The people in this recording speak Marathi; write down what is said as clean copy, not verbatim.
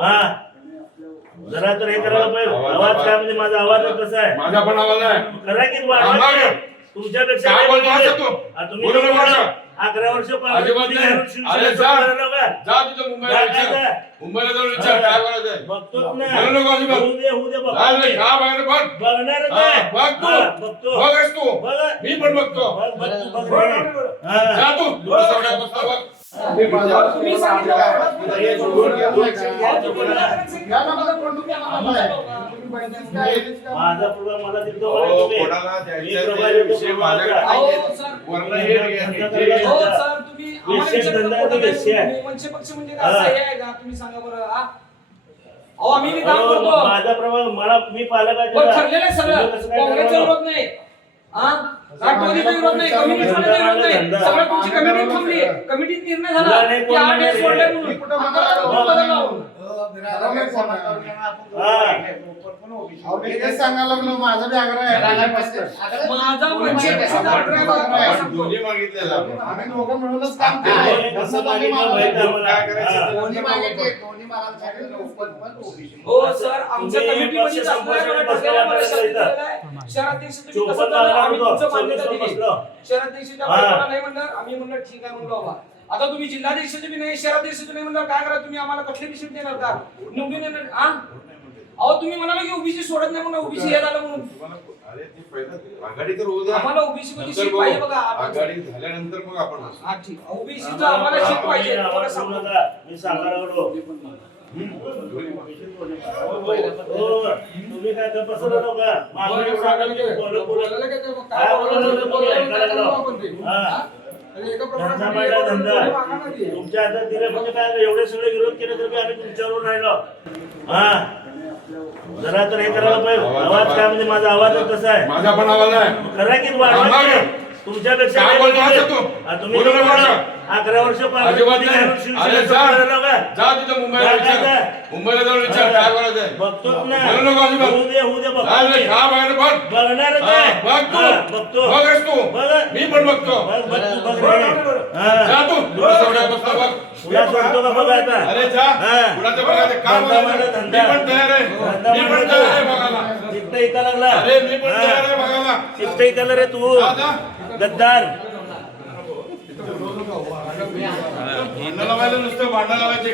हा जरा तर हे करायला पाहिजे. आवाज काय म्हणजे माझा आवाज कसा आहे? माझा पण आवाज आहे. करा की तुमच्यापेक्षा काय बोलतो असं तू? तुम्ही बोलू नको असं. 11 वर्ष अजिबात नाही. अरे जा जा तुझं मुंबईला विचार. मुंबईला जाऊन विचार काय करायचंय. बघतोच ना. बोलू नको अजिबात. होऊ दे बघ. काय नाही का बाहेर बघ. बघणारच हा, आहे. बघ तू. बघतो. बघच तू. बघ. मी पण बघतो. बघ तू बघ. हा. जा तू. तुला सवड्या बसला बघ. तुम्ही सांगितलं माझा प्रभाव मला दिसतो. हो, कोणाला द्यायचं ते विषय माझ्याकडे नाही. वरनं हे घ्यायचं. हो सर, तुम्ही आम्हाला विचारलं कुठं काय तुम्ही मनसे पक्ष म्हणजे काय असं हे आहे का? तुम्ही सांगा बरं. अहो आम्ही बी काम करतो. माझा प्रभाव मला मी पालकाचा पण ठरलेलं आहे सगळं. काँग्रेसचा विरोध नाही. राष्ट्रवादीचा विरोध नाही, कम्युनिस्टचा विरोध नाही. सगळं तुमची कमिटी थांबली. कमिटीत निर्णय झाला की 8 दिवस सोडले म्हणून. माझा मनसे पक्षाचा आग्रह आहे. आपण दोन्ही मागितलेला. आम्ही दोघं मिळूनच काम केलं. असं आम्ही मागवलं. काय करायचं? दोन्ही मागितले, दोन्ही मागायला सांगितलं. ओबीसी. हो सर, आमच्या कमिटी मध्ये शहराध्यक्ष तुम्ही कसं झालं आम्ही तुमचं मान्यता दिली. शहराध्यक्षाच्या बाजूला नाही म्हणणार, आम्ही म्हणलं ठीक आहे म्हणलो बाबा. आता तुम्ही जिल्हाध्यक्षाचे बी नाही, शहराध्यक्षाचे नाही म्हणणार, काय करा तुम्ही आम्हाला कसले विषय देणार का? निवडून येणार अहो तुम्ही म्हणाला की ओबीसी सोडत नाही म्हणून ओबीसी हे झालं म्हणून. अरे ते पहिलं आघाडी तर होऊ द्या. आम्हाला ओबीसी मध्ये नंतर सीट बघू. पाहिजे बघा. आघाडी झाल्यानंतर मग आपण असू. हा ठीक, ओबीसीचं आम्हाला सीट पाहिजे. तुम्हाला सांगू. मी सांगायला लागलो. तुम्ही काय तपासलं नव्हतं का? मागणी सांगायला काय धंदा पाहिला धंदा तुमच्या हातात दिले म्हणजे काय एवढे सगळे विरोध केले तर आम्ही तुमच्यावर राहिलो. हा जरा तर हे करायला पाहिजे. आवाज काय म्हणजे माझा आवाज कसा आहे? माझा पण आवाज आहे. करा की तुमच्यापेक्षा काय बोलतो असं तू? तुम्ही बोलू नको असं. 11 वर्ष अजिबात नाही. अरे जा जा तुझं मुंबईला विचार. मुंबईला जाऊन विचार काय करायचंय. बघतोच ना. बोलू नको अजिबात. होऊ दे बघ. काय नाही का बाहेर बघ. बघणारच हा, आहे. बघ तू. बघतो. बघच तू. बघ. मी पण बघतो. बघ तू बघ. जा तू. तुला सवड्या बसला बघ. तुला सोडतो का बघ आता. अरे जा. कुणाचं बघायचं काम धंदा बघायचं. माझा मी धंदा. पण तयार आहे. मी पण तयार आहे बघायला. चित्त इथं लागला. अरे मी पण तयार आहे बघायला. चित्त इथं रे तू जा जा. गद्दार. भांडण लावायला नुसतं भांडण लावायचे.